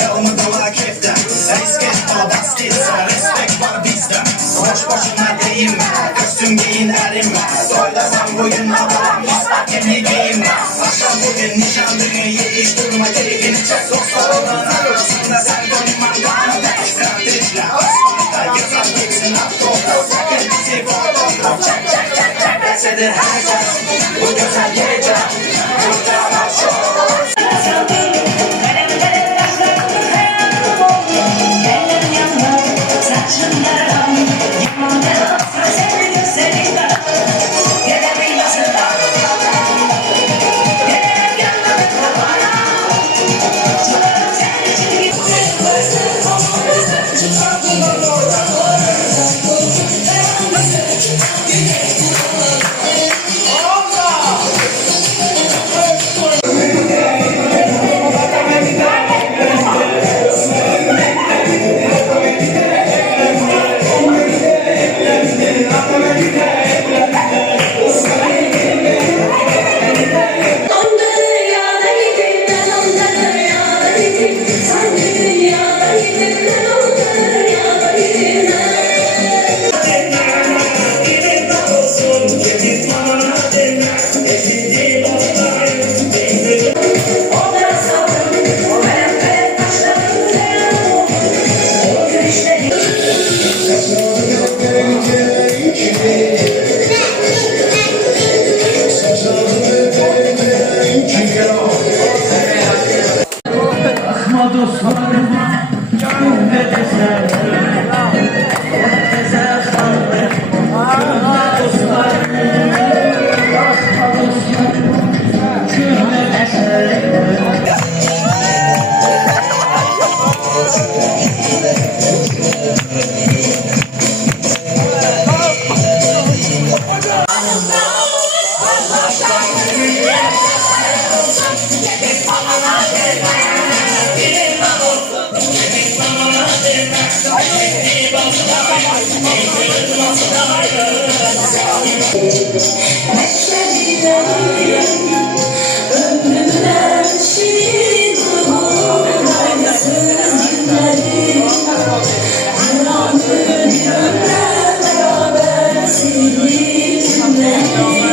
Elmadı vakifte Risket bana basketse Respekt var bizde Boş boşuna değinme Kostüm giyin erinme Soylasam boyunla falan müstakimli giyinme Akşam bugün nişanlını yetiş durma keyfini çek Dostlarından arasında sen dönüman kanı Stratejiyle asfalta yazar gitsin Afroda sakın bizi fotoğraf Çek çek çek çek Desedir herkes Bu güzel gece Kurtaran show Dostlarıma ne desem herkese sarılır dostlarım asma dostlarım cümle eserlerim Ömrümden şirin kaygısız günlerim Yılanlı bir ömre beraber sevdiğim günlerim